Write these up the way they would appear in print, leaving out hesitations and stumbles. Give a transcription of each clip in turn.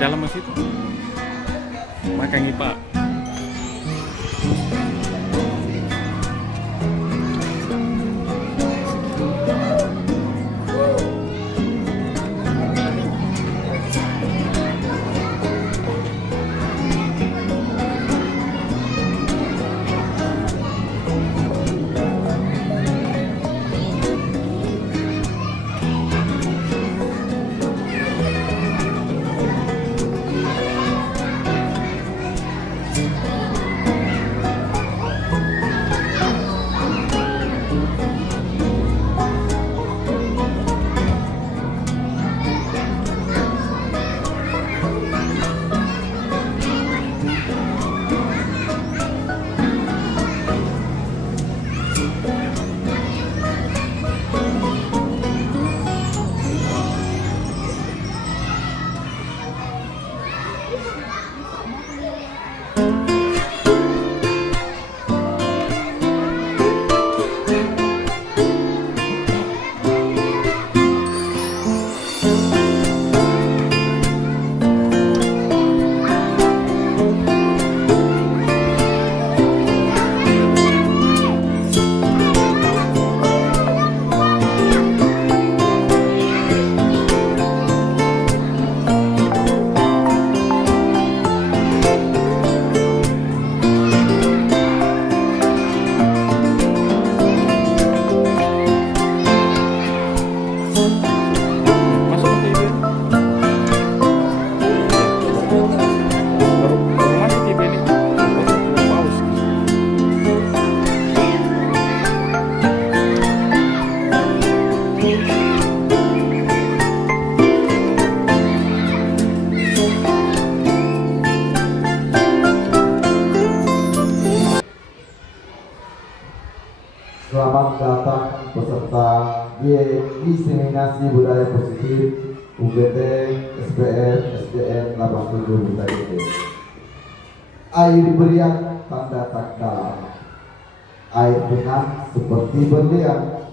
dalam mas itu makan pak. Selamat datang peserta diseminasi budaya positif UGT SPR SDN 87 BKIT. Air beriak tanda tak dalam, air tenang seperti berlian.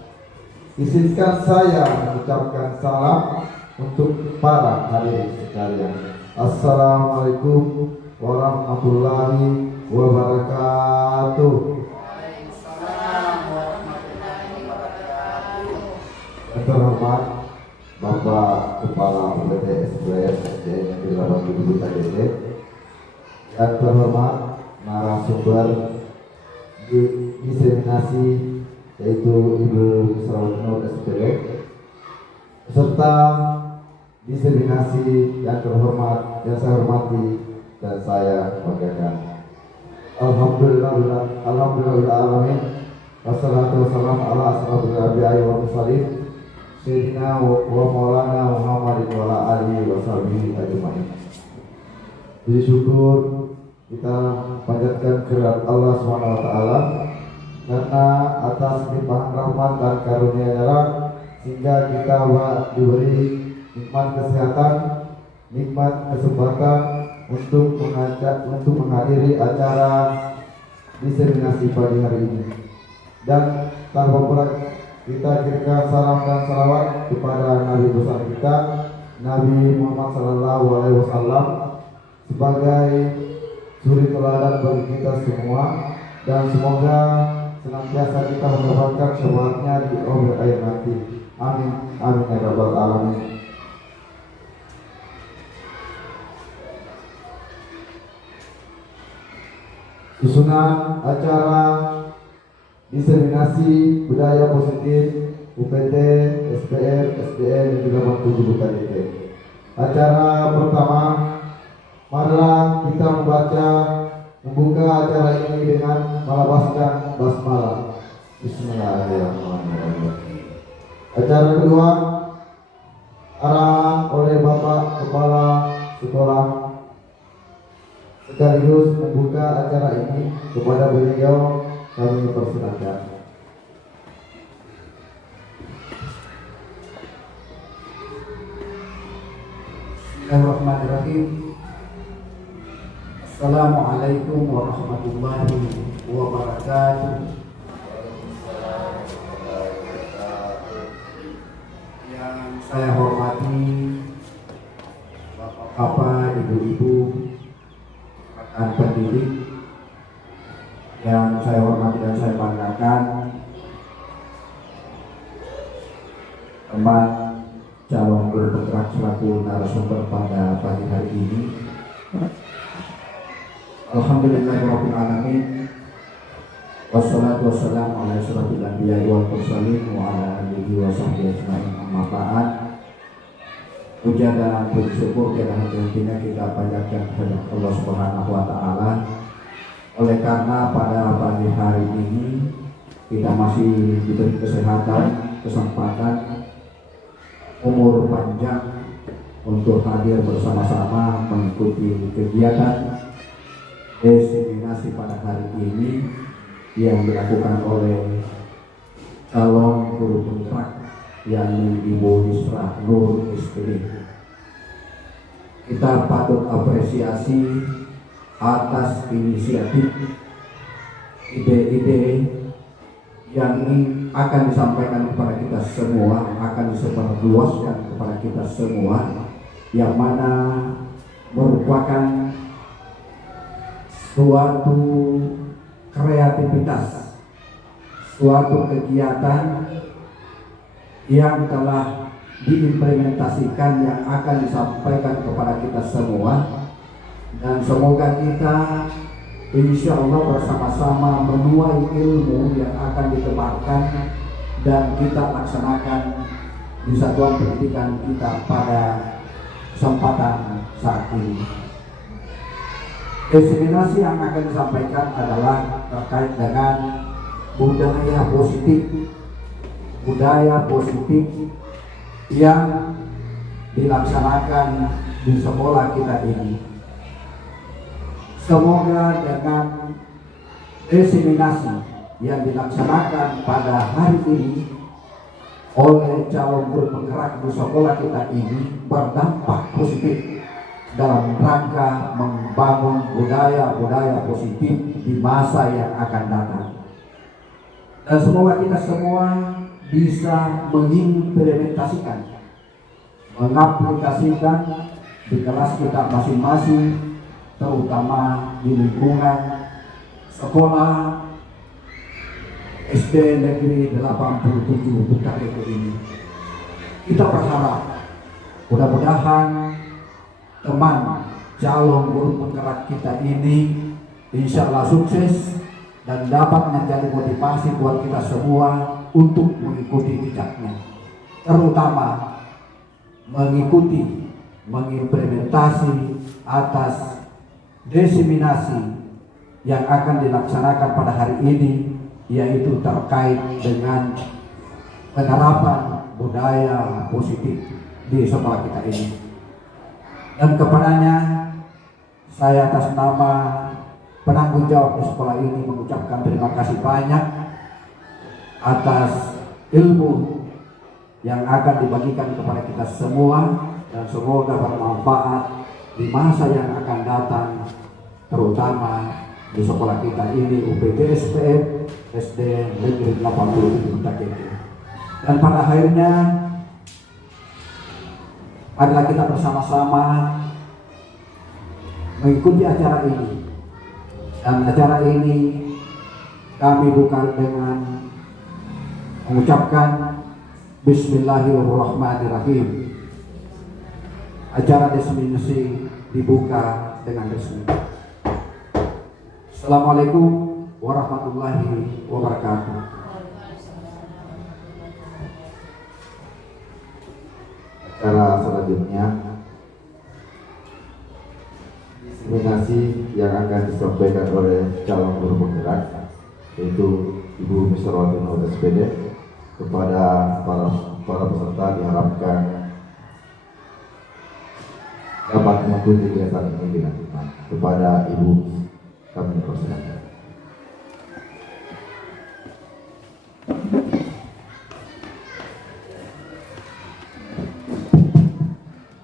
Izinkan saya mengucapkan salam untuk para hadirin sekalian. Assalamualaikum warahmatullahi wabarakatuh. Terhormat Bapak Kepala UGT SPR SDN yang ke-87 KDD, yang terhormat narasumber diseminasi yaitu Ibu Sarawat Nur SPR, serta diseminasi yang terhormat yang saya hormati dan saya banggakan. Alhamdulillah, wassalatu wassalamu ala asrofil anbiya'i wal mursalin Sayyidina wa maulana Muhammadin wa ala alihi wa sahbihi ajma'in. Puji syukur kita panjatkan kehadirat Allah SWT karena atas limpahan rahmat dan karunia-Nya sehingga kita diberi nikmat kesehatan, nikmat kesempatan untuk menghadiri acara diseminasi pagi hari ini. Dan tanpa berat kita kirimkan salam dan salawat kepada Nabi besar kita, Nabi Muhammad SAW, sebagai suri teladan bagi kita semua, dan semoga senantiasa kita mendapatkan syafaatnya di akhir nanti. Amin amin ya rabbal alamin. Susunan acara diseminasi budaya positif UPT SPR SDN 87 BKIT. Acara pertama, marilah kita membuka acara ini dengan melafazkan basmalah. Bismillahirrahmanirrahim. Acara kedua arahan oleh Bapak Kepala Sekolah sekaligus membuka acara ini. Kepada beliau kami persilakan. Bismillahirrahmanirrahim. Assalamualaikum warahmatullahi wabarakatuh. Yang saya hormati Bapak-bapak, ibu-ibu, rekan pendidik yang saya hormati dan saya banggakan, teman calon guru penggerak selaku narasumber pada pagi hari ini. Alhamdulillahirabbil alamin. Wassalatu wassalamu ala asyrofil anbiya'i wal mursalin wa ala alihi wa sahbihi ajma'in, amma ba'd. Puja dan puji syukur yang kita panjatkan kepada Allah Subhanahu wa taala. Oleh karena pada pagi hari ini kita masih diberi kesehatan, kesempatan, umur panjang untuk hadir bersama-sama mengikuti kegiatan diseminasi pada hari ini yang dilakukan oleh calon guru penggerak yakni Ibu Yusra Nur SPD. Kita patut apresiasi atas inisiatif, ide-ide yang ini akan disampaikan kepada kita semua, akan disebarluaskan kepada kita semua, yang mana merupakan suatu kreativitas, suatu kegiatan yang telah diimplementasikan yang akan disampaikan kepada kita semua, dan semoga kita insya Allah bersama-sama menuai ilmu yang akan ditebarkan dan kita laksanakan di satuan pendidikan kita pada kesempatan saat ini. Diseminasi yang akan disampaikan adalah terkait dengan budaya positif yang dilaksanakan di sekolah kita ini. Semoga dengan diseminasi yang dilaksanakan pada hari ini oleh calon guru penggerak di sekolah kita ini berdampak positif dalam rangka membangun budaya-budaya positif di masa yang akan datang. Dan semoga kita semua bisa mengimplementasikan, mengaplikasikan di kelas kita masing-masing, terutama di lingkungan sekolah SD Negeri 87 Bukit ini. Kita berharap mudah-mudahan teman calon guru penggerak kita ini insya Allah sukses dan dapat menjadi motivasi buat kita semua untuk mengikuti jejaknya, terutama mengikuti, mengimplementasi atas diseminasi yang akan dilaksanakan pada hari ini, yaitu terkait dengan penerapan budaya positif di sekolah kita ini. Dan kepadanya saya atas nama penanggung jawab di sekolah ini mengucapkan terima kasih banyak atas ilmu yang akan dibagikan kepada kita semua, dan semoga bermanfaat di masa yang akan datang, terutama di sekolah kita ini UPT SPM SD Negeri 87 Bukit. Dan pada akhirnya adalah kita bersama-sama mengikuti acara ini, dan acara ini kami buka dengan mengucapkan Bismillahirrahmanirrahim. Acara diseminasi dibuka dengan resmi. Assalamualaikum warahmatullahi wabarakatuh. Acara selanjutnya diseminasi yang akan disampaikan oleh calon guru penggerak, yaitu Ibu Misrawati Nur SPD. Kepada para peserta diharapkan dapat mengikuti kegiatan ini dengan hikmat. Kepada Ibu kami persilakan.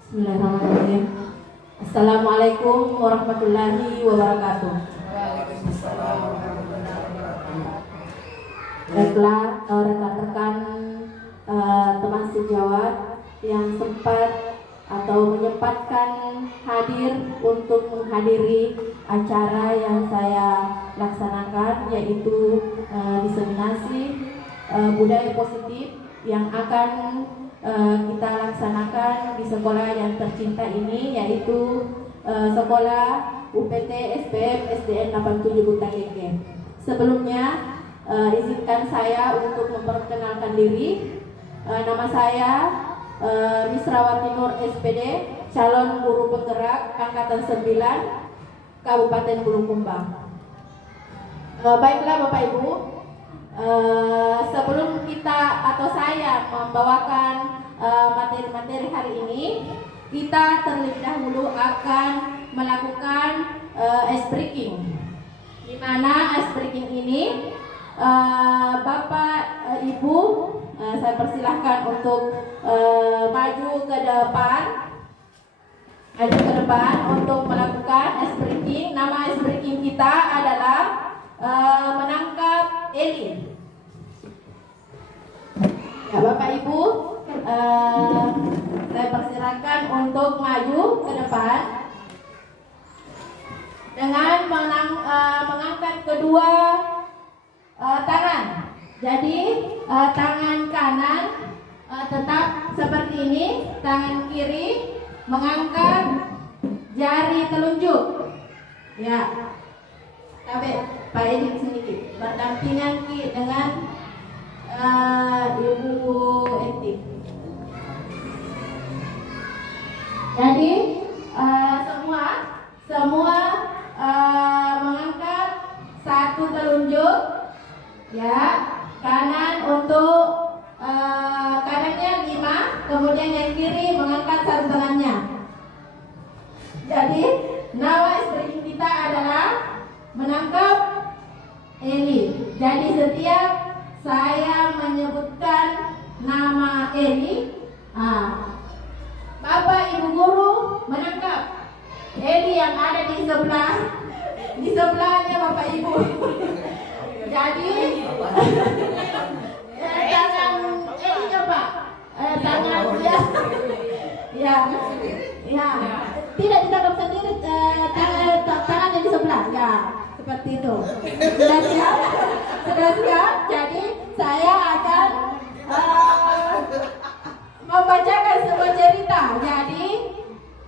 Bismillahirrahmanirrahim. Assalamualaikum warahmatullahi wabarakatuh. Baiklah rekan-rekan teman sejawat yang sempat atau menyempatkan menyempatkan hadir untuk menghadiri acara yang saya laksanakan, yaitu diseminasi budaya positif yang akan kita laksanakan di sekolah yang tercinta ini, yaitu sekolah UPT SPM SDN 87 Butangenge. Sebelumnya izinkan saya untuk memperkenalkan diri. Nama saya Misrawati Nur SPD, calon guru penggerak angkatan 9 Kabupaten Bulukumba. Baiklah Bapak Ibu, sebelum kita atau saya membawakan materi-materi hari ini, kita terlebih dahulu akan melakukan ice breaking, di mana ice breaking ini Bapak Ibu saya persilahkan untuk maju ke depan untuk melakukan ice breaking. Nama ice breaking kita adalah menangkap Eli. Ya, Bapak Ibu, saya persilahkan untuk maju ke depan dengan mengangkat kedua tangan. Jadi tangan kanan tetap seperti ini, tangan kiri mengangkat jari telunjuk. Ya, Pak Edi sedikit berdampingan dengan Ibu Enti. Jadi semua mengangkat satu telunjuk, ya, kanan untuk kanannya 5, kemudian yang kiri mengangkat satu tangannya. Jadi nama istilah kita adalah menangkap Eli. Jadi setiap saya menyebutkan nama Eli, Bapak Ibu guru menangkap Eli yang ada di sebelahnya Bapak Ibu. Jadi tangan Eli coba, tangan ya, tidak ditangkap sendiri, tangannya di sebelah, ya, seperti itu. Sudah siap? Jadi saya akan membacakan sebuah cerita. Jadi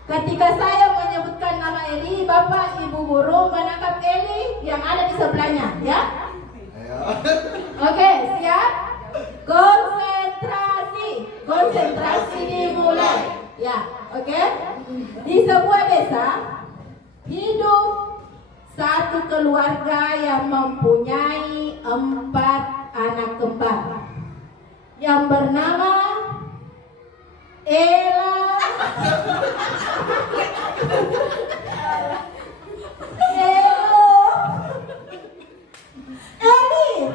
ketika saya menyebutkan nama Eli, Bapak Ibu guru menangkap Eli yang ada di sebelahnya, ya. Oke, siap? Konsentrasi dimulai. Ya, oke. Di sebuah desa hidup satu keluarga yang mempunyai 4 anak kembar yang bernama Ela, Eli.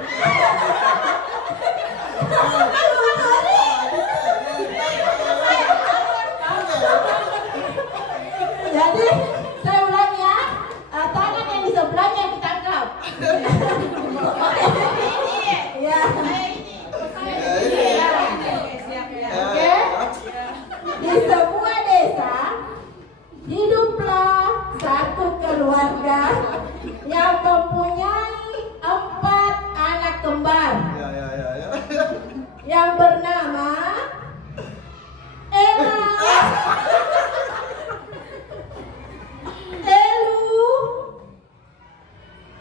Jadi saya ulangi ya, tangan yang di sebelahnya ditangkap. Ya. Oke. Di sebuah desa hiduplah satu keluarga yang mempunyai 4 anak kembar yang bernama Ela, Elu,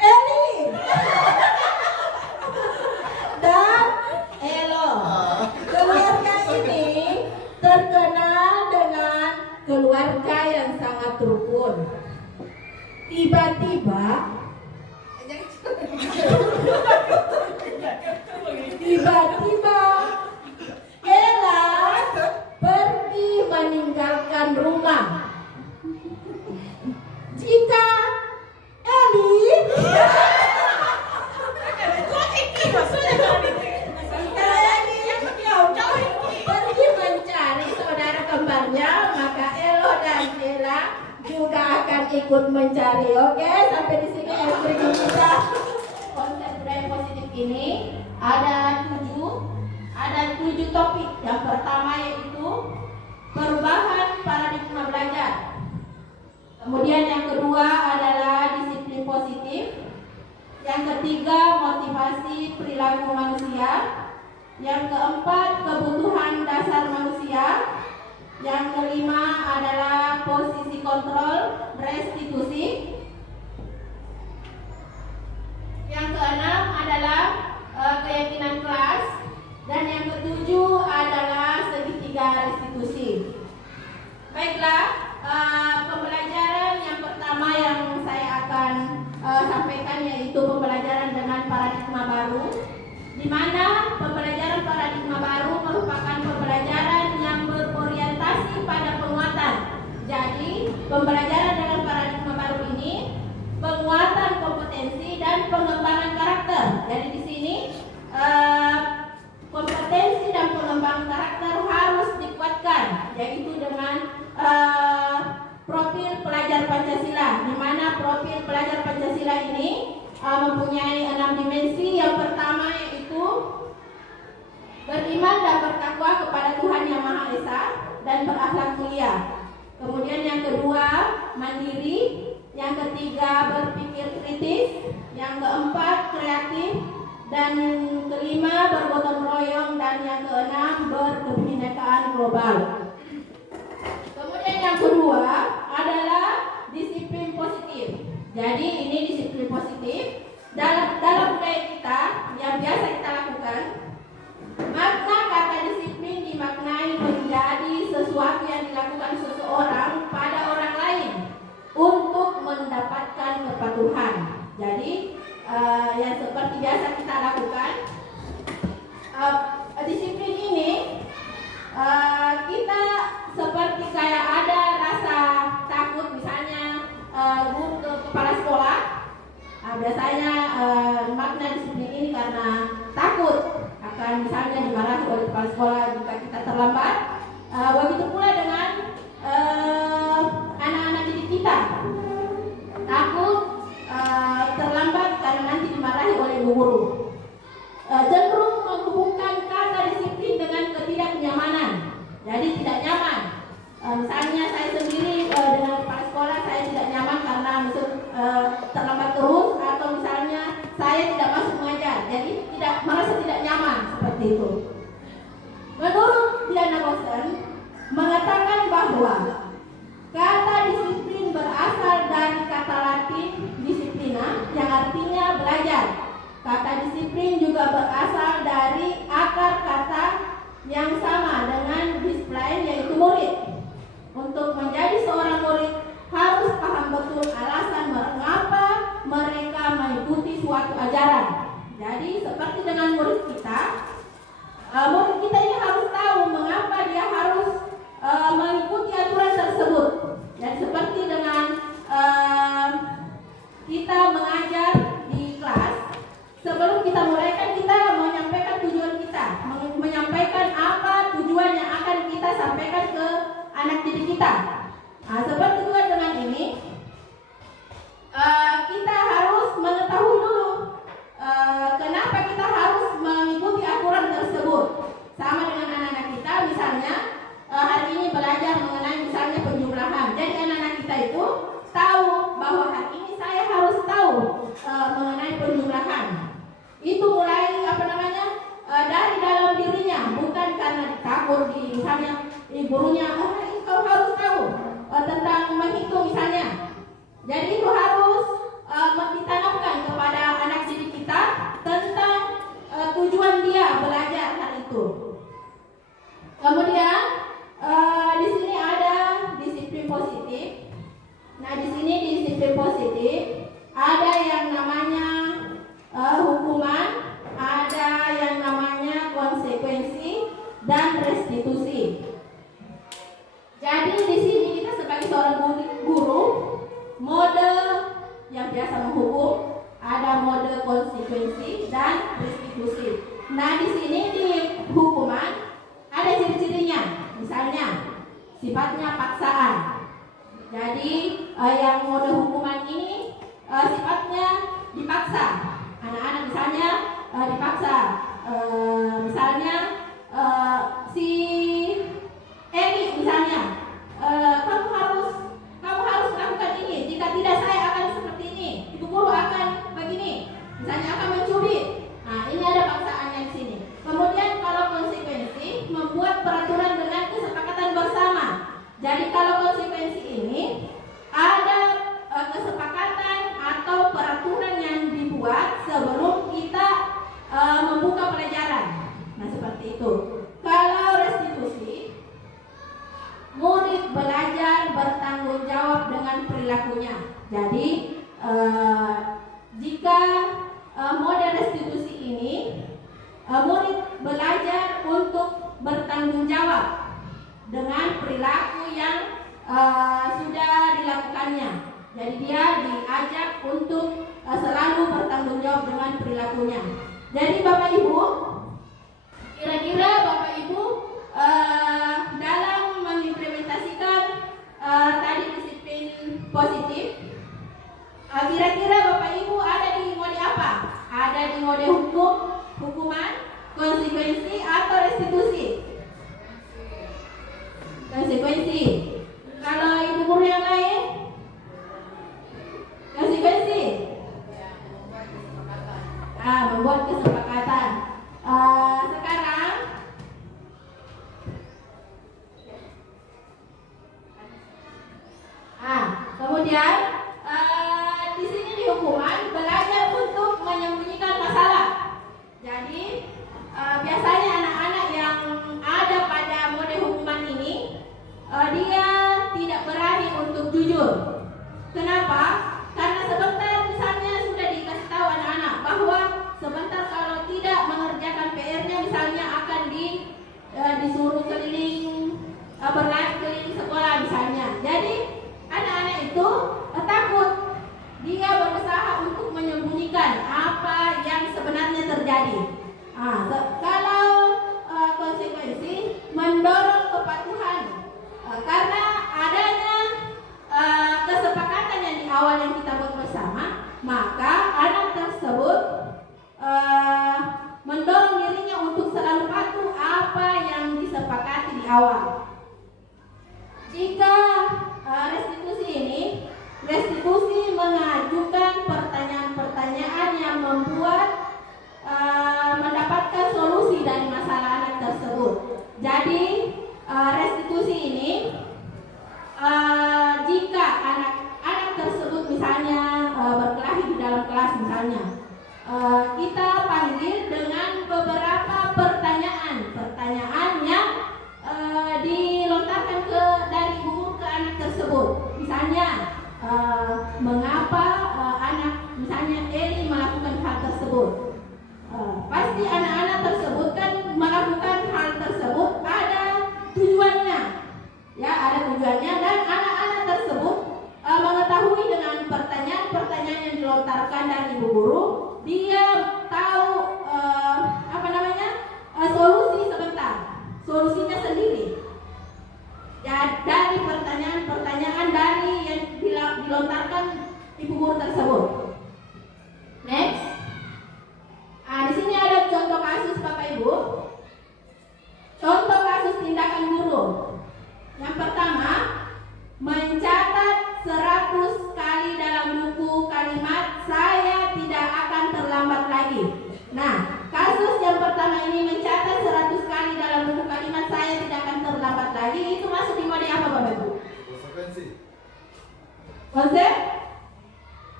Eli, dan Elo. Keluarga ini terkenal dengan keluarga yang sangat rukun. Tiba-tiba Ela pergi meninggalkan rumah. Jika Eli pergi mencari saudara kembarnya, maka Elo dan Ela juga akan ikut mencari. Oke, sampai di sini yang berikut kita. Konsep budaya positif ini ada 7 topik. Yang pertama yaitu perubahan paradigma belajar perilaku manusia. Yang keempat, kebutuhan dasar manusia. Yang kelima adalah posisi kontrol, restitusi. Yang keenam adalah keyakinan kelas. Dan yang ketujuh adalah segitiga restitusi. Baiklah, pembelajaran yang pertama yang saya akan sampaikan yaitu pembelajaran dengan paradigma baru, di mana pembelajaran paradigma baru merupakan pembelajaran yang berorientasi pada penguatan. Jadi, pembelajaran dengan paradigma baru ini penguatan kompetensi dan pengembangan karakter. Jadi di sini kompetensi dan pengembangan karakter harus dikuatkan, yaitu dengan profil pelajar Pancasila, di mana profil pelajar Pancasila ini mempunyai 6 dimensi. Yang pertama yaitu beriman dan bertakwa kepada Tuhan Yang Maha Esa dan berakhlak mulia. Kemudian yang kedua, mandiri. Yang ketiga, berpikir kritis. Yang keempat, kreatif. Dan kelima, bergotong royong. Dan yang keenam, berkebinekaan global. Kemudian yang kedua adalah disiplin positif. Jadi ini disiplin positif dalam budaya kita yang biasa kita lakukan. Makna kata disiplin dimaknai menjadi sesuatu yang dilakukan seseorang pada orang lain untuk mendapatkan kepatuhan. Jadi yang seperti biasa kita lakukan, disiplin ini kita seperti kayak ada rasa takut, misalnya guru ke kepala sekolah. Biasanya makna disiplin ini karena takut akan misalnya dimarahi oleh kepala sekolah jika kita terlambat. Begitu pula dengan anak-anak didik kita, takut terlambat karena nanti dimarahi oleh guru. Cenderung menghubungkan kata disiplin dengan ketidaknyamanan. Jadi tidak nyaman. Misalnya saya sendiri dengan kepala sekolah saya tidak nyaman karena terlambat terus, atau misalnya saya tidak masuk mengajar, jadi merasa tidak nyaman seperti itu. Menurut Diana Rosen mengatakan bahwa kata disiplin berasal dari kata Latin disciplina yang artinya belajar. Kata disiplin juga berasal dari akar kata yang sama dengan discipline, yaitu murid. Untuk menjadi seorang murid harus paham betul alasan mengapa mereka mengikuti suatu ajaran. Jadi seperti dengan murid kita ini harus tahu mengapa dia harus mengikuti aturan tersebut. Dan seperti dengan kita mengajar di kelas, sebelum kita mulai kan kita menyampaikan tujuan kita, menyampaikan apa tujuan yang akan kita sampaikan ke anak didik kita. Seperti juga dengan ini, kita harus mengetahui dulu kenapa kita harus mengikuti aturan tersebut. Sama dengan anak-anak kita, misalnya hari ini belajar mengenai misalnya penjumlahan. Jadi anak-anak kita itu tahu bahwa hari ini saya harus tahu mengenai penjumlahan. Itu mulai dari dalam dirinya, bukan karena takut misalnya gurunya kau harus tahu tentang menghitung misalnya. Jadi itu harus ditanamkan kepada anak didik kita tentang tujuan dia belajar hal itu. Kemudian di sini ada disiplin positif. Nah, di sini di disiplin positif ada yang namanya hukuman, ada yang namanya konsekuensi dan restitusi. Jadi di sini kita sebagai seorang guru, mode yang biasa menghukum, ada mode konsekuensi dan restitusi. Nah, di sini di hukuman ada ciri-cirinya, misalnya sifatnya paksaan. Jadi yang mode hukuman ini sifatnya dipaksa. Anak-anak misalnya dipaksa, misalnya si Eri misalnya, kamu harus lakukan ini. Jika tidak saya akan seperti ini. Ibu guru akan begini. Misalnya akan mencuri. Nah, ini ada perilakunya. Jadi jika model restitusi ini murid belajar untuk bertanggung jawab dengan perilaku yang sudah dilakukannya. Jadi dia diajak untuk selalu bertanggung jawab dengan perilakunya. Jadi Bapak Ibu, kira-kira Bapak Ibu dalam mengimplementasikan tadi disiplin positif, kira-kira Bapak Ibu ada di mode apa? Ada di mode hukuman, konsekuensi, atau restitusi? Konsekuensi. Kalau ibu guru yang lain? Konsekuensi. Membuat kesepakatan. Sekarang kemudian di sini di hukuman belajar untuk menyembunyikan masalah. Jadi biasanya anak-anak yang ada pada mode hukuman ini dia tidak berani untuk jujur. Kenapa? Karena sebentar misalnya sudah dikasih tahu anak-anak bahwa sebentar kalau tidak mengerjakan PR-nya misalnya akan disuruh keliling berlari keliling sekolah misalnya. Jadi anak-anak itu takut. Dia berusaha untuk menyembunyikan apa yang sebenarnya terjadi. Kalau konsekuensi mendorong kepatuhan karena adanya kesepakatan yang di awal yang kita buat bersama, maka anak tersebut mendorong dirinya untuk selalu patuh apa yang disepakati di awal. Jika restitusi mengajukan pertanyaan-pertanyaan yang membuat mendapatkan solusi dari masalah anak tersebut. Jadi restitusi ini jika anak tersebut misalnya berkelahi di dalam kelas misalnya, kita panggil dengan beberapa pertanyaan yang dilontarkan dari ibu guru ke anak tersebut. Misalnya mengapa anak misalnya Eli melakukan hal tersebut? Pasti anak-anak tersebut kan melakukan hal tersebut ada tujuannya, ya ada tujuannya, dan anak-anak tersebut mengetahui dengan pertanyaan-pertanyaan yang dilontarkan dari ibu guru, dia tahu solusinya sendiri. Ya, dari pertanyaan-pertanyaan dari yang dilontarkan ibu guru tersebut. Next. Di sini ada contoh kasus Bapak Ibu. Contoh kasus tindakan guru. Yang pertama, mencatat 100 kali dalam buku kalimat "saya tidak akan terlambat lagi". Nah, kasus yang pertama ini mencatat 100 kali dalam buku kalimat "saya tidak akan terlambat lagi", itu masuk di mode apa Bapak Ibu?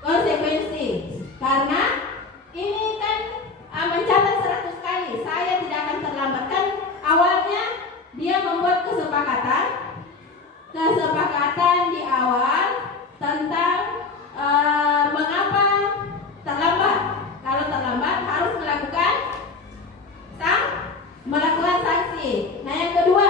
Konsekuensi. Karena ini kan mencatat 100 kali "saya tidak akan terlambat", kan awalnya dia membuat kesepakatan di awal tentang mengapa terlambat. Kalau terlambat harus melakukan sanksi. Nah, yang kedua,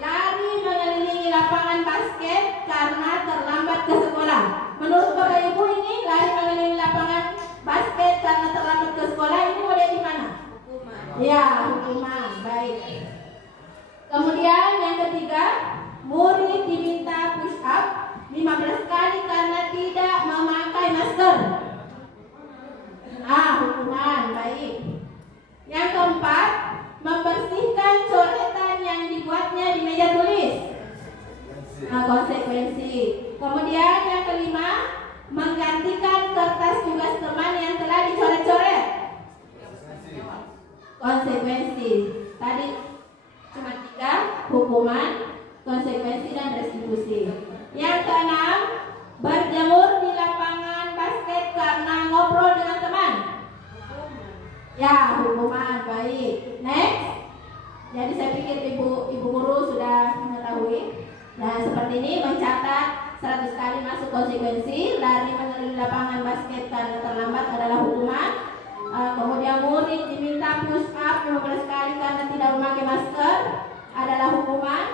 lari mengelilingi lapangan basket karena terlambat ke sekolah. Menurut Bapak Ibu, ini lari mengelilingi lapangan basket karena terlambat ke sekolah ini mode di mana? Hukuman. Ya, hukuman. Baik. Kemudian yang ketiga, murid diminta push up 15 kali karena tidak memakai masker. Hukuman. Baik. Yang keempat, membersihkan coretan yang dibuatnya di meja tulis. Konsekuensi. Kemudian yang kelima, menggantikan kertas tugas teman yang telah dicoret-coret. Konsekuensi. Tadi cuma 3, hukuman, konsekuensi, dan restitusi. Yang keenam, berjemur di lapangan basket karena ngobrol dengan teman. Ya, hukuman. Baik. Next. Jadi saya pikir ibu guru sudah mengetahui. Nah, seperti ini mencatat 100 kali masuk konsekuensi, lari mengelilingi lapangan basket karena terlambat adalah hukuman. Kemudian murid diminta push up 15 kali karena tidak memakai masker adalah hukuman.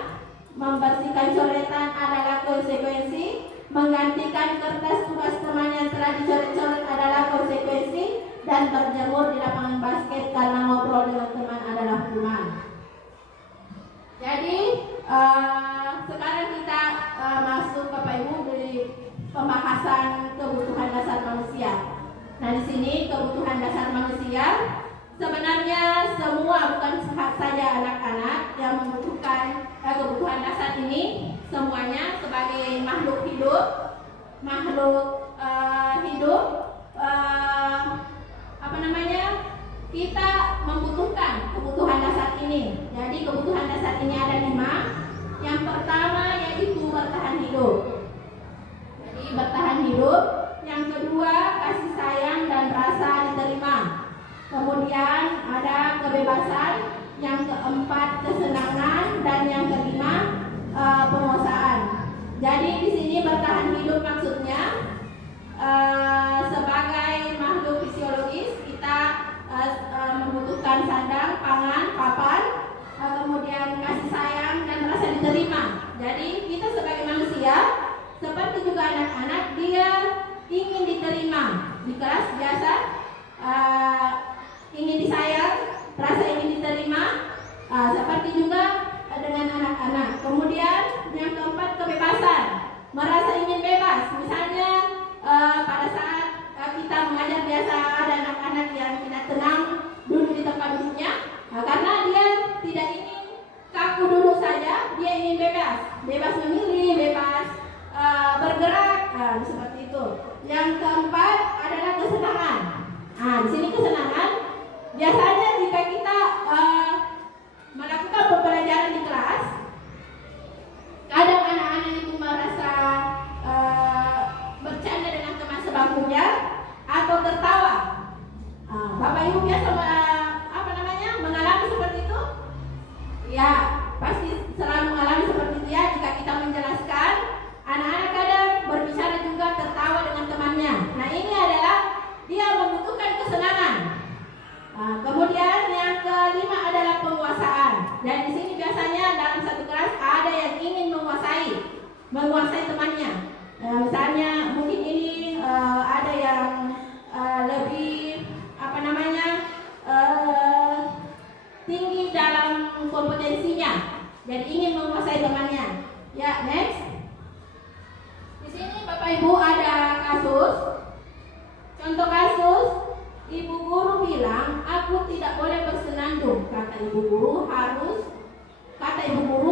Membersihkan coretan adalah konsekuensi. Menggantikan kertas tugas teman yang telah dicoret-coret adalah konsekuensi. Dan terjemur di lapangan basket karena ngobrol dengan teman adalah hukuman. Jadi sekarang kita masuk Bapak Ibu di pembahasan kebutuhan dasar manusia. Nah, di sini kebutuhan dasar manusia sebenarnya semua, bukan saja anak-anak yang membutuhkan kebutuhan dasar ini, semuanya sebagai makhluk hidup, kita membutuhkan kebutuhan dasar ini. Jadi kebutuhan dasar ini ada 5. Yang pertama yaitu bertahan hidup. Jadi bertahan hidup. Yang kedua kasih sayang dan rasa diterima. Kemudian ada kebebasan. Yang keempat kesenangan dan yang kelima penguasaan. Jadi di sini bertahan hidup maksudnya sebagai makhluk fisiologis kita membutuhkan sandang, pangan, papan, kemudian kasih sayang dan rasa diterima. Jadi kita sebagai manusia seperti juga anak-anak, dia ingin diterima di kelas biasa, ingin disayang, rasa ingin diterima, seperti juga dengan anak-anak. Kemudian yang keempat kebebasan, merasa ingin bebas. Misalnya pada saat kita mengajar biasa ada anak-anak yang tidak tenang duduk di tempat duduknya, karena dia tidak ingin kaku duduk saja, dia ingin bebas memilih, bebas bergerak, seperti itu. Yang keempat adalah kesenangan. Di sini kesenangan biasanya jika kita melakukan pembelajaran di kelas, kadang anak-anak itu merasa bercanda dengan teman sebangkunya atau tertawa. Bapak Ibu biasa mengalami seperti itu? Ya, pasti selalu mengalami seperti itu ya. Jika kita menjelaskan, anak-anak kadang berbicara juga tertawa dengan temannya. Nah, ini adalah dia membutuhkan kesenangan. Kemudian yang kelima adalah penguasaan. Dan di sini biasanya dalam satu kelas ada yang ingin menguasai temannya. Misalnya mungkin ini ada yang lebih tinggi dalam kompetensinya, jadi ingin menguasai temannya. Ya, next. Di sini Bapak Ibu ada kasus. Contoh kasus, ibu guru bilang, aku tidak boleh bersenandung. Kata ibu guru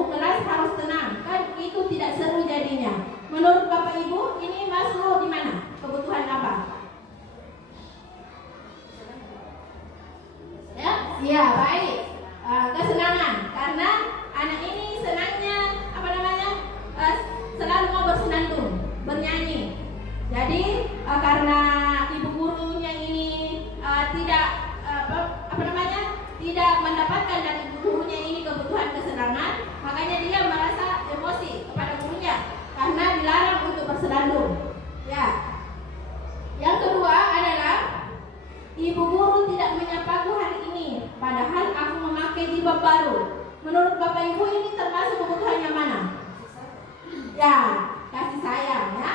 kelas harus tenang. Kan itu tidak seru jadinya. Menurut Bapak Ibu ini masuk di mana? Kebutuhan apa? Ya, baik. Kesenangan, karena anak ini senangnya selalu mau bersenandung, bernyanyi. Jadi karena ibu gurunya ini tidak mendapatkan dari ibu gurunya ini kebutuhan kesenangan, makanya dia merasa emosi kepada gurunya karena dilarang untuk bersenandung. Ya. Yang kedua adalah ibu guru tidak menyapaku hari ini, padahal aku memakai jilbab baru. Menurut Bapak Ibu ini termasuk kebutuhan yang mana? Ya, kasih sayang ya.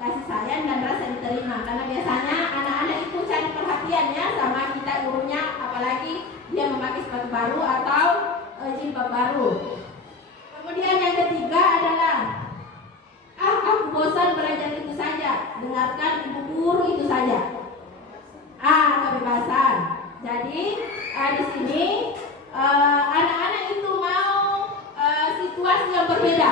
Kasih sayang dan rasa diterima. Karena biasanya anak-anak itu cari perhatian ya sama kita gurunya, apalagi dia memakai sepatu baru atau jilbab baru. Kemudian yang ketiga adalah aku bosan belajar itu saja, dengarkan ibu guru itu saja. Kebebasan. Jadi di sini anak-anak itu mau situasi yang berbeda.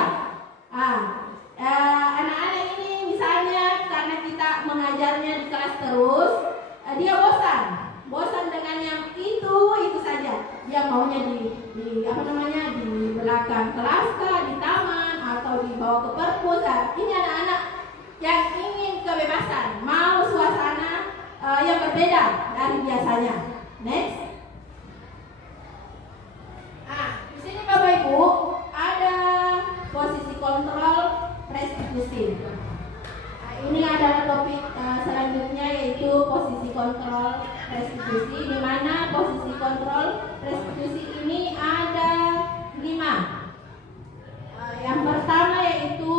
Anak-anak ini misalnya karena kita mengajarnya di kelas terus, dia bosan dengan yang itu saja. Dia maunya di belakang kelas kah, di taman atau dibawa ke perpus. Ini anak-anak yang ingin kebebasan, mau suasana yang berbeda dari biasanya. Next. Di sini Bapak Ibu ada posisi kontrol restitusi. Ini adalah topik selanjutnya, yaitu posisi kontrol restitusi, di mana posisi kontrol restitusi ini ada 5. Yang pertama yaitu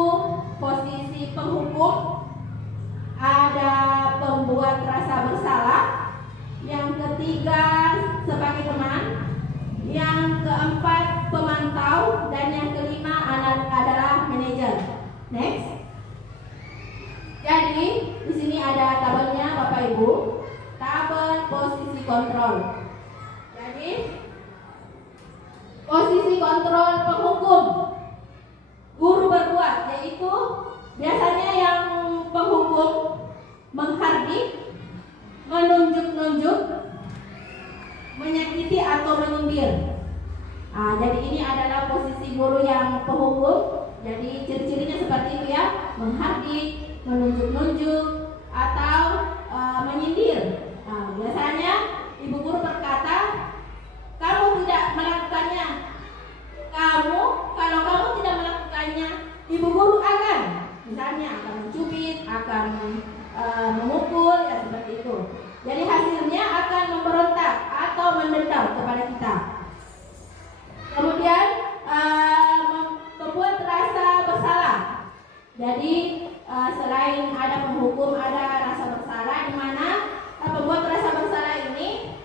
posisi penghukum, ada pembuat rasa bersalah, yang ketiga sebagai teman, yang keempat pemantau, dan yang kelima adalah manajer. Next. Jadi di sini ada tabelnya Bapak Ibu, tabel posisi kontrol. Jadi posisi kontrol penghukum, guru berbuat, yaitu biasanya yang penghukum menghardik, menunjuk-nunjuk, menyakiti atau menyindir. Jadi ini adalah posisi guru yang penghukum. Jadi ciri-cirinya seperti itu ya, menghardik, menunjuk-nunjuk, atau menyindir. Biasanya ibu guru berkata, kamu tidak melakukannya. Kalau kamu tidak melakukannya, ibu guru akan, misalnya akan mencubit, akan memukul, ya seperti itu. Jadi hasilnya akan memberontak atau mendendam kepada kita. Kemudian membuat rasa bersalah. Jadi selain ada penghukum, ada rasa bersalah, di mana pembuat rasa bersalah ini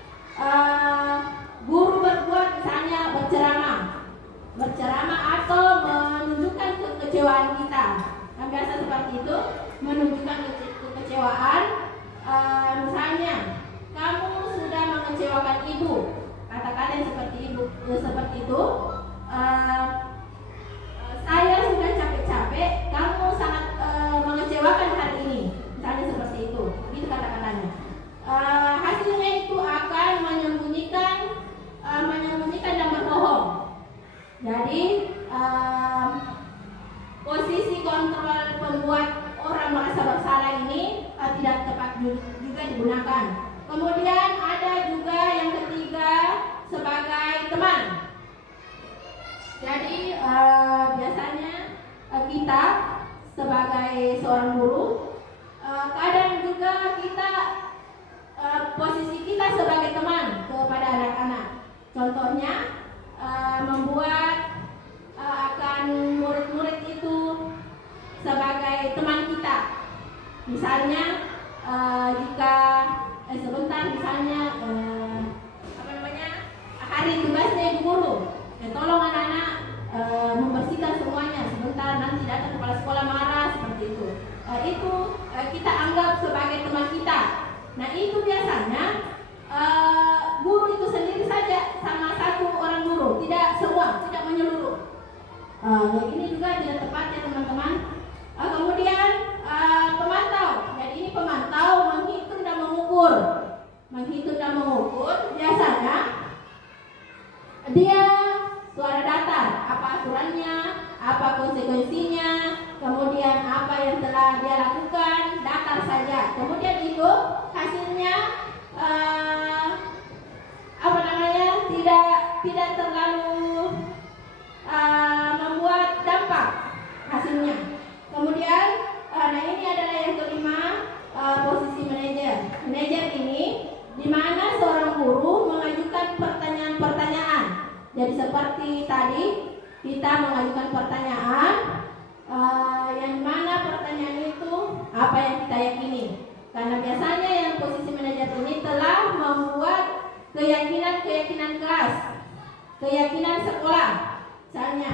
guru berbuat, misalnya berceramah atau menunjukkan kekecewaan kita. Yang biasa seperti itu, menunjukkan kekecewaan. Misalnya, kamu sudah mengecewakan ibu, kata-kata yang seperti itu. Saya sudah capek-capek, kamu sangat mengecewakan hari ini, misalnya seperti itu. Itu kata-katanya. Hasilnya itu akan menyembunyikan dan berbohong. Jadi posisi kontrol pembuat orang merasa bersalah ini tidak tepat juga digunakan. Kemudian ada juga yang ketiga sebagai teman. Jadi biasanya kita sebagai seorang guru, kadang juga kita posisi kita sebagai teman kepada anak-anak. Contohnya membuat akan murid-murid itu sebagai teman kita. Misalnya jika sebentar, misalnya hari tugasnya ibu guru, tolong anak-anak membersihkan semuanya sebentar, nanti datang kepala sekolah marah, seperti itu. Itu kita anggap sebagai teman kita. Nah itu biasanya guru itu sendiri saja sama satu orang guru, tidak semua, tidak menyeluruh. Ini juga tidak tepat ya teman-teman. Kemudian pemantau. Jadi ini pemantau menghitung dan mengukur. Biasanya dia suara datar, apa aturannya, apa konsekuensinya, kemudian apa yang telah dia lakukan, datar saja. Kemudian itu hasilnya tidak terlalu membuat dampak hasilnya. Kemudian ini adalah yang kelima, posisi manajer. Manajer ini di mana seorang guru mengajukan pertanyaan-pertanyaan. Jadi seperti tadi kita mengajukan pertanyaan, yang mana pertanyaan itu apa yang kita yakini. Karena biasanya yang posisi manajer ini telah membuat keyakinan kelas, keyakinan sekolah. Misalnya,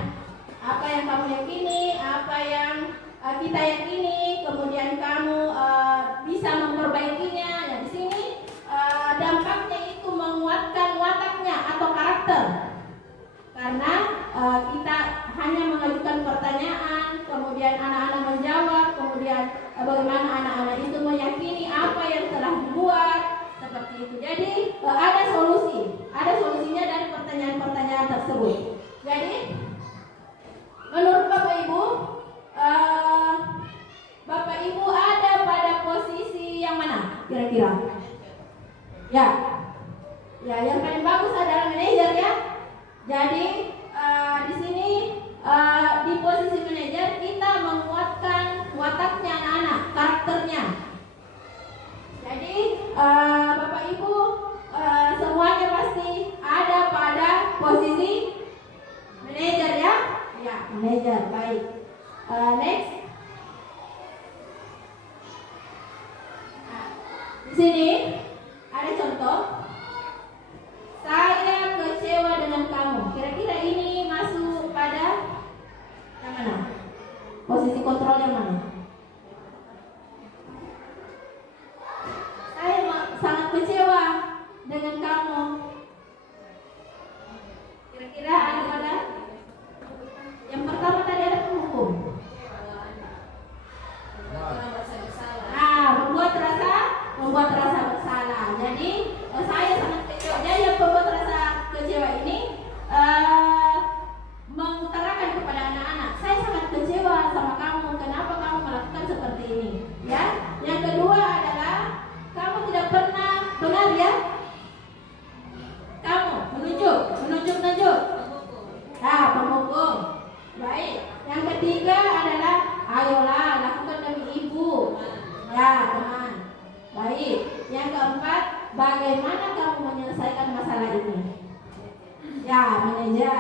apa yang kamu yakini, apa yang kita yakini, kemudian kamu bisa memperbaikinya. Nah, di sini dampaknya itu menguatkan wataknya atau karakter. Karena kita hanya mengajukan pertanyaan, kemudian anak-anak menjawab, kemudian bagaimana anak-anak itu meyakini apa yang telah dibuat, seperti itu. Jadi ada solusinya dari pertanyaan-pertanyaan tersebut. Jadi menurut Bapak Ibu, Bapak Ibu ada pada posisi yang mana kira-kira? Ya, yang paling bagus adalah manajer ya. Jadi di sini di posisi manajer kita menguatkan bagaimana kamu menyelesaikan masalah ini? Ya, manajer.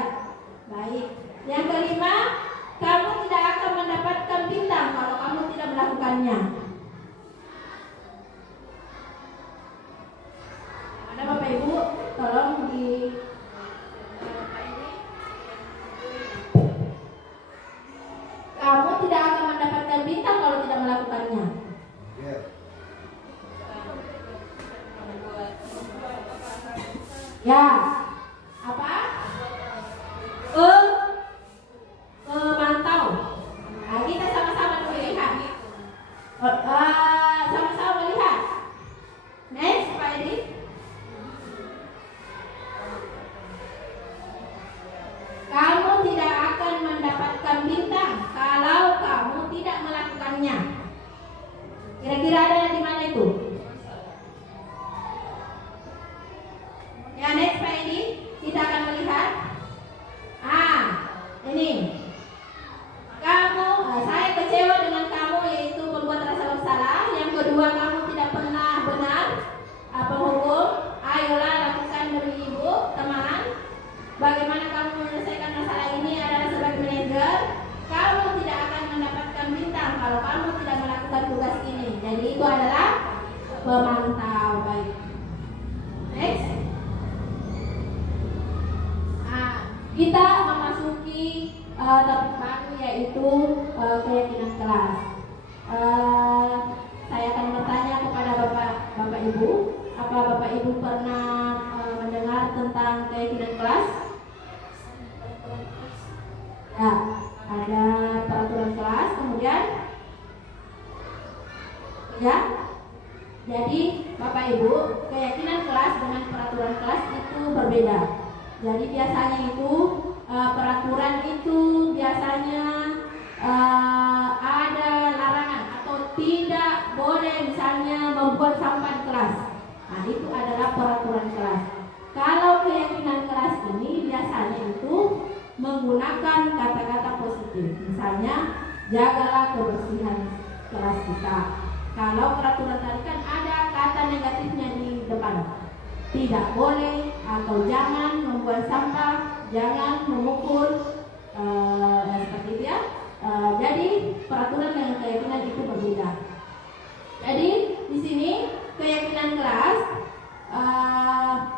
Baik. Yang kelima, kamu tidak akan mendapatkan bintang kalau kamu tidak melakukannya. Ada Bapak Ibu, tolong di kamu tidak akan mendapatkan bintang kalau tidak melakukannya. Ya, apa? Memantau. Nah, kita sama-sama melihat. Sama-sama melihat. Next, Pak Edi. Kamu tidak akan mendapatkan bintang kalau kamu tidak melakukannya. Kira-kira ada di mana itu? Ya, next Pak Edi, kita akan melihat. Ini. Saya kecewa dengan kamu, yaitu membuat rasa bersalah. Yang kedua, kamu tidak pernah benar penghukum. Ayolah lakukan demi ibu, teman. Bagaimana kamu menyelesaikan masalah ini adalah sebagai manajer. Kamu tidak akan mendapatkan bintang kalau kamu tidak melakukan tugas ini. Jadi itu adalah pemantau. Baik. Next. Kita memasuki topik baru, yaitu keyakinan kelas. Saya akan bertanya kepada Bapak Ibu, apa Bapak Ibu pernah mendengar tentang keyakinan kelas? Ya, ada peraturan kelas, kemudian ya. Jadi Bapak Ibu, keyakinan kelas dengan peraturan kelas itu berbeda. Jadi biasanya itu peraturan itu biasanya ada larangan atau tidak boleh misalnya membuat sampah di kelas. Nah, itu adalah peraturan kelas. Kalau keyakinan kelas ini biasanya itu menggunakan kata-kata positif. Misalnya, jagalah kebersihan kelas kita. Kalau peraturan tadi kan ada kata negatifnya di depan. Tidak boleh atau jangan membuang sampah, jangan memukul, seperti itu ya. Jadi peraturan dengan keyakinan itu berbeda. Jadi di sini keyakinan kelas,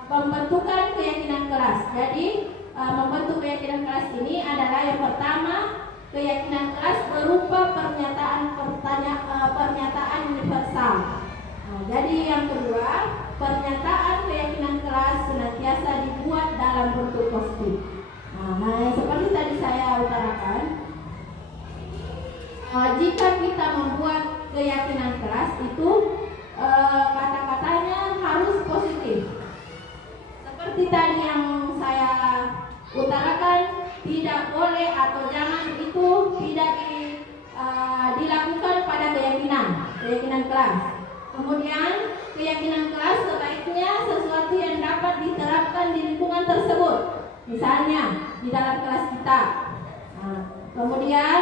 pembentukan keyakinan kelas. Jadi membentuk keyakinan kelas ini adalah yang pertama, keyakinan kelas berupa pernyataan universal. Jadi yang kedua, pernyataan keyakinan kelas senantiasa dibuat dalam bentuk positif. Nah, seperti tadi saya utarakan, jika kita membuat keyakinan kelas itu kata-katanya harus positif. Seperti tadi yang saya utarakan, tidak boleh atau jangan itu tidak dilakukan pada keyakinan kelas. Kemudian keyakinan kelas sebaiknya sesuatu yang dapat diterapkan di lingkungan tersebut, misalnya di dalam kelas kita. Kemudian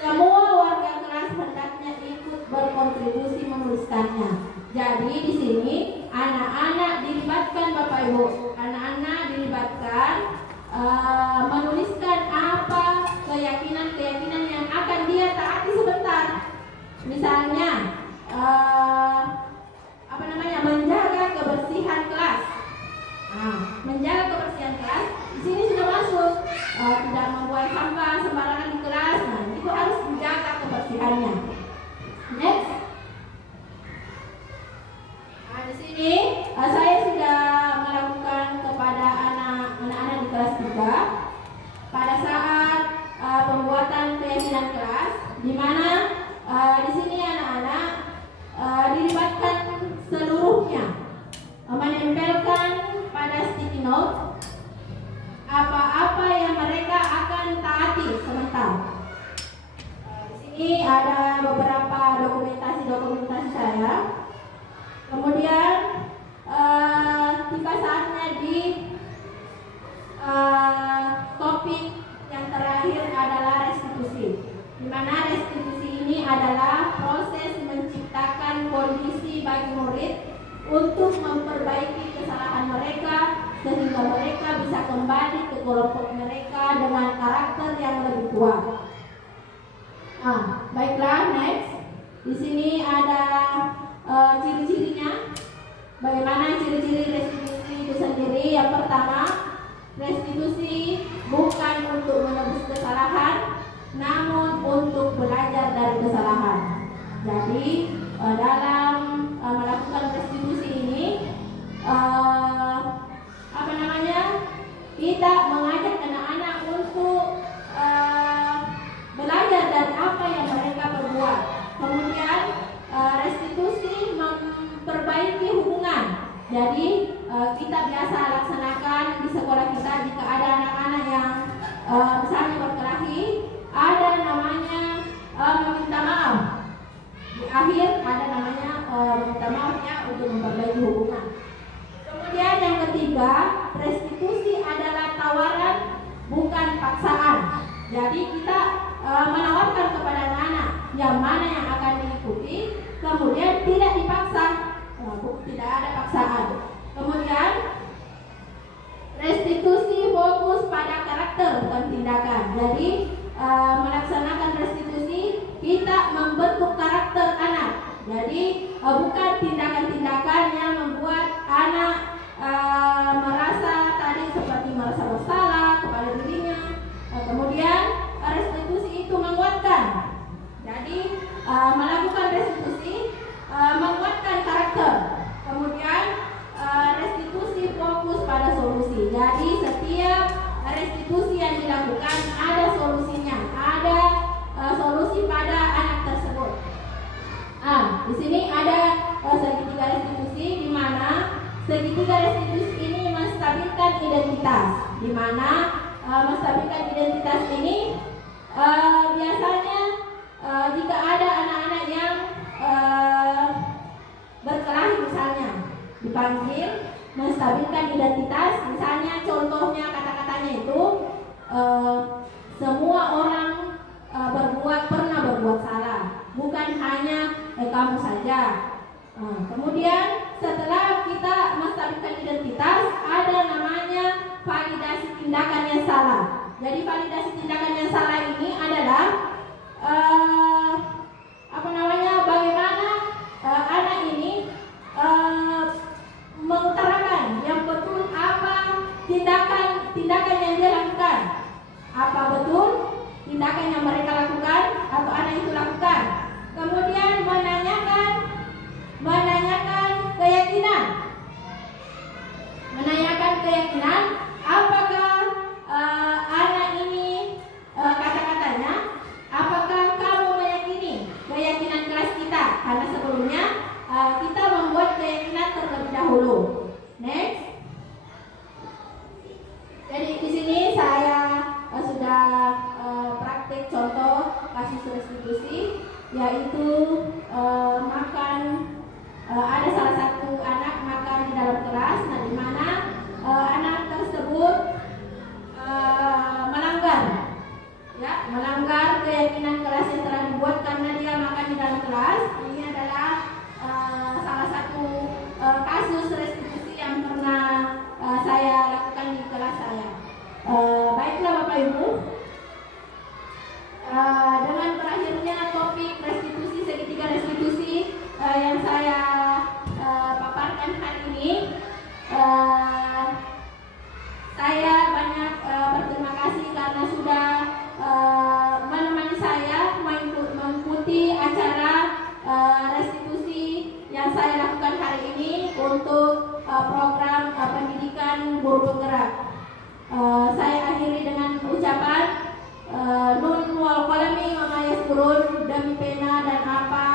semua warga kelas hendaknya ikut berkontribusi menuliskannya. Jadi di sini anak-anak dilibatkan, Bapak Ibu. Anak-anak dilibatkan menuliskan apa keyakinan yang akan dia taati sebentar. Misalnya menjaga kebersihan kelas. Menjaga kebersihan kelas di sini sudah masuk. Tidak membuang sampah sembarangan di kelas. Nah, itu harus menjaga kebersihannya. Next. Di sini saya sudah melakukan kepada anak-anak di kelas 3 pada saat pembuatan keyakinan kelas, di mana di sini anak-anak dilibatkan seluruhnya menempelkan pada sticky note apa-apa yang mereka akan taati sebentar. Di sini ada beberapa dokumentasi saya. Kemudian tiba saatnya di topik yang terakhir adalah restitusi, di mana restitusi ini adalah proses menciptakan kondisi bagi murid untuk memperbaiki kesalahan mereka sehingga mereka bisa kembali ke kelompok mereka dengan karakter yang lebih kuat. Baiklah, next. Di sini ada ciri-cirinya. Bagaimana ciri-ciri restitusi itu sendiri? Yang pertama, restitusi bukan untuk menebus kesalahan, namun untuk belajar dari kesalahan. Jadi dalam melakukan restitusi ini, kita mengajak anak-anak untuk belajar dari apa yang mereka perbuat. Kemudian restitusi memperbaiki hubungan. Jadi kita biasa laksanakan di sekolah kita jika ada anak-anak yang misalnya berkelahi, ada namanya meminta maaf. Di akhir ada namanya meminta maafnya untuk memperbaiki hubungan. Kemudian yang ketiga, restitusi adalah tawaran bukan paksaan. Jadi kita menawarkan kepada anak-anak yang mana yang akan diikuti, kemudian tidak dipaksa, tidak ada paksaan. Kemudian restitusi fokus pada karakter bukan tindakan. Jadi melaksanakan restitusi kita membentuk karakter anak. Jadi bukan tindakan-tindakan yang membuat anak merasa bersalah kepada dirinya. Kemudian restitusi itu menguatkan. Jadi melakukan restitusi menguatkan karakter. Kemudian restitusi fokus pada solusi. Jadi setiap restitusi yang dilakukan ada solusinya, ada solusi pada anak tersebut. Di sini ada segitiga restitusi, di mana segitiga restitusi ini menstabilkan identitas. Di mana menstabilkan identitas ini biasanya jika ada anak-anak yang berkelahi misalnya dipanggil menstabilkan identitas, misalnya contohnya kata-katanya itu semua orang pernah berbuat salah, bukan hanya kamu saja. Kemudian setelah kita menstabilkan identitas, ada namanya validasi tindakan yang salah. Jadi validasi tindakan yang salah ini adalah bagaimana anak ini mengutarakan yang betul apa tindakan yang dia lakukan, apa betul tindakan yang mereka lakukan atau anak itu lakukan. Kemudian menanyakan keyakinan apakah anak ini kata-katanya, apakah kamu meyakini keyakinan kelas kita, karena sebelumnya kita membuat keyakinan terlebih dahulu. Next. Jadi di sini saya sudah praktik contoh kasus restitusi, yaitu ada salah satu anak makan di dalam kelas, di mana anak tersebut melanggar keyakinan kelas yang telah dibuat karena dia makan di dalam kelas. Ini adalah salah satu kasus restitusi yang pernah saya lakukan di kelas saya. Baiklah Bapak Ibu, dengan berakhirnya topik restitusi, segitiga restitusi yang saya paparkan hari ini, saya banyak berterima kasih karena sudah menemani saya mengikuti acara restitusi yang saya lakukan hari ini untuk program pendidikan guru penggerak. Saya akhiri dengan ucapan nun wal qalami wa ma yaskurun, demi pena dan apa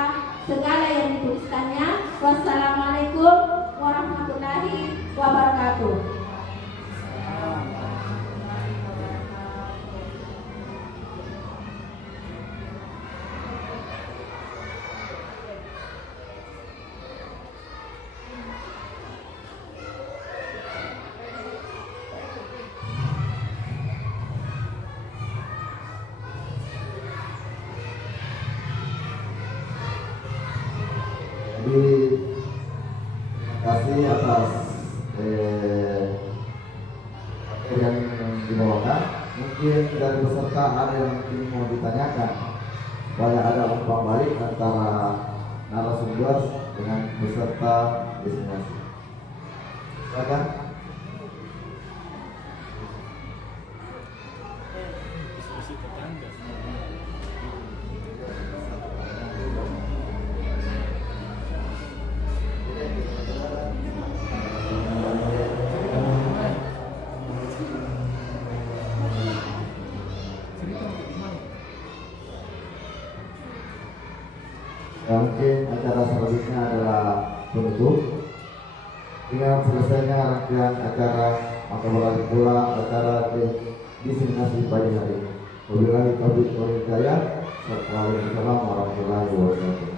segala yang dituliskannya. Wassalamualaikum warahmatullahi wabarakatuh. Terima kasih atas materi yang dibawakan. Mungkin dari peserta ada yang ingin mau ditanyakan, supaya ada umpan balik antara narasumber dengan peserta destinasi. Silakan. Diskusi tetangga. Ya, mungkin acara selanjutnya adalah penutup. Dengan selesainya rangkaian acara, maka beralih pula acara diseminasi pagi hari ini. Wabillahi taufiq wal hidayah. Wassalamualaikum warahmatullahi wabarakatuh.